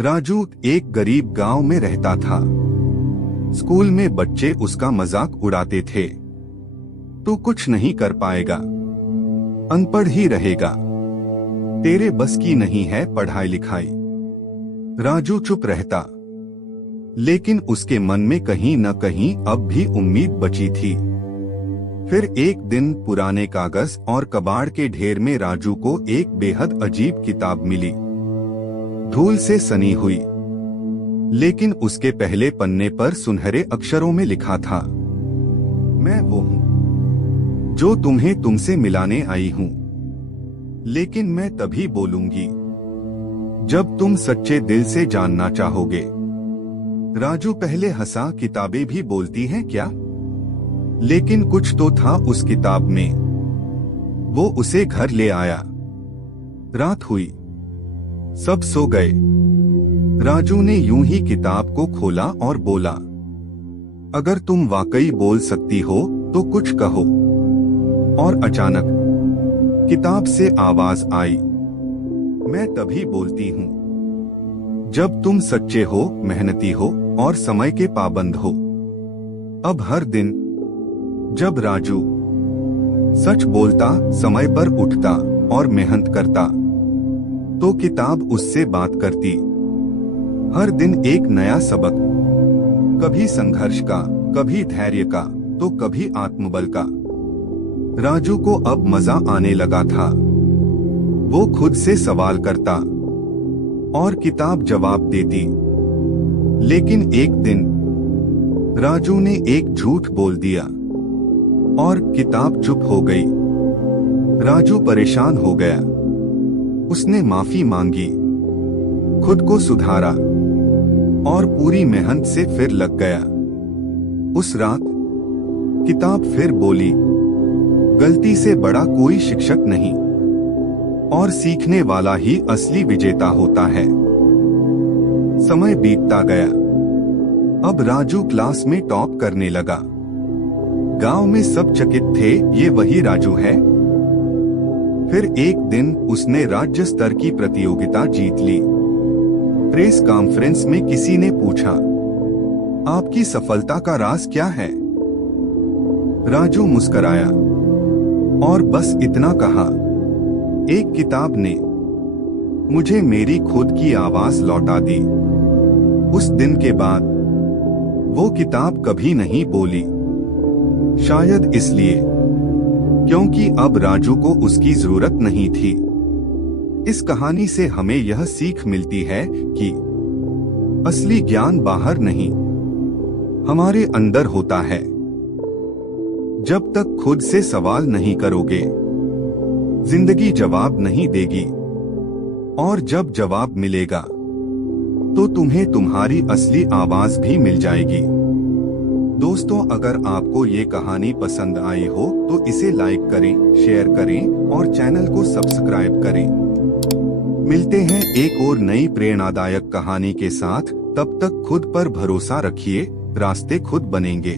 राजू एक गरीब गांव में रहता था। स्कूल में बच्चे उसका मजाक उड़ाते थे। तू कुछ नहीं कर पाएगा, अनपढ़ ही रहेगा, तेरे बस की नहीं है पढ़ाई लिखाई। राजू चुप रहता, लेकिन उसके मन में कहीं न कहीं अब भी उम्मीद बची थी। फिर एक दिन पुराने कागज और कबाड़ के ढेर में राजू को एक बेहद अजीब किताब मिली। धूल से सनी हुई, लेकिन उसके पहले पन्ने पर सुनहरे अक्षरों में लिखा था, मैं वो हूँ जो तुम्हें तुमसे मिलाने आई हूँ, लेकिन मैं तभी बोलूंगी जब तुम सच्चे दिल से जानना चाहोगे। राजू पहले हंसा, किताबें भी बोलती हैं क्या? लेकिन कुछ तो था उस किताब में। वो उसे घर ले आया। रात हुई, सब सो गए। राजू ने यूं ही किताब को खोला और बोला, अगर तुम वाकई बोल सकती हो तो कुछ कहो। और अचानक किताब से आवाज आई, मैं तभी बोलती हूँ जब तुम सच्चे हो, मेहनती हो और समय के पाबंद हो। अब हर दिन जब राजू सच बोलता, समय पर उठता और मेहनत करता, तो किताब उससे बात करती। हर दिन एक नया सबक, कभी संघर्ष का, कभी धैर्य का, तो कभी आत्मबल का। राजू को अब मजा आने लगा था। वो खुद से सवाल करता और किताब जवाब देती। लेकिन एक दिन राजू ने एक झूठ बोल दिया और किताब चुप हो गई। राजू परेशान हो गया। उसने माफी मांगी, खुद को सुधारा और पूरी मेहनत से फिर लग गया। उस रात किताब फिर बोली, गलती से बड़ा कोई शिक्षक नहीं और सीखने वाला ही असली विजेता होता है। समय बीतता गया। अब राजू क्लास में टॉप करने लगा। गांव में सब चकित थे, ये वही राजू है। फिर एक दिन उसने राज्य स्तर की प्रतियोगिता जीत ली। प्रेस कॉन्फ्रेंस में किसी ने पूछा, आपकी सफलता का राज क्या है? राजू मुस्कुराया और बस इतना कहा, एक किताब ने मुझे मेरी खुद की आवाज लौटा दी। उस दिन के बाद वो किताब कभी नहीं बोली। शायद इसलिए क्योंकि अब राजू को उसकी जरूरत नहीं थी। इस कहानी से हमें यह सीख मिलती है कि असली ज्ञान बाहर नहीं, हमारे अंदर होता है। जब तक खुद से सवाल नहीं करोगे, जिंदगी जवाब नहीं देगी, और जब जवाब मिलेगा तो तुम्हें तुम्हारी असली आवाज भी मिल जाएगी। दोस्तों, अगर आपको ये कहानी पसंद आई हो तो इसे लाइक करें, शेयर करें और चैनल को सब्सक्राइब करें। मिलते हैं एक और नई प्रेरणादायक कहानी के साथ। तब तक खुद पर भरोसा रखिए, रास्ते खुद बनेंगे।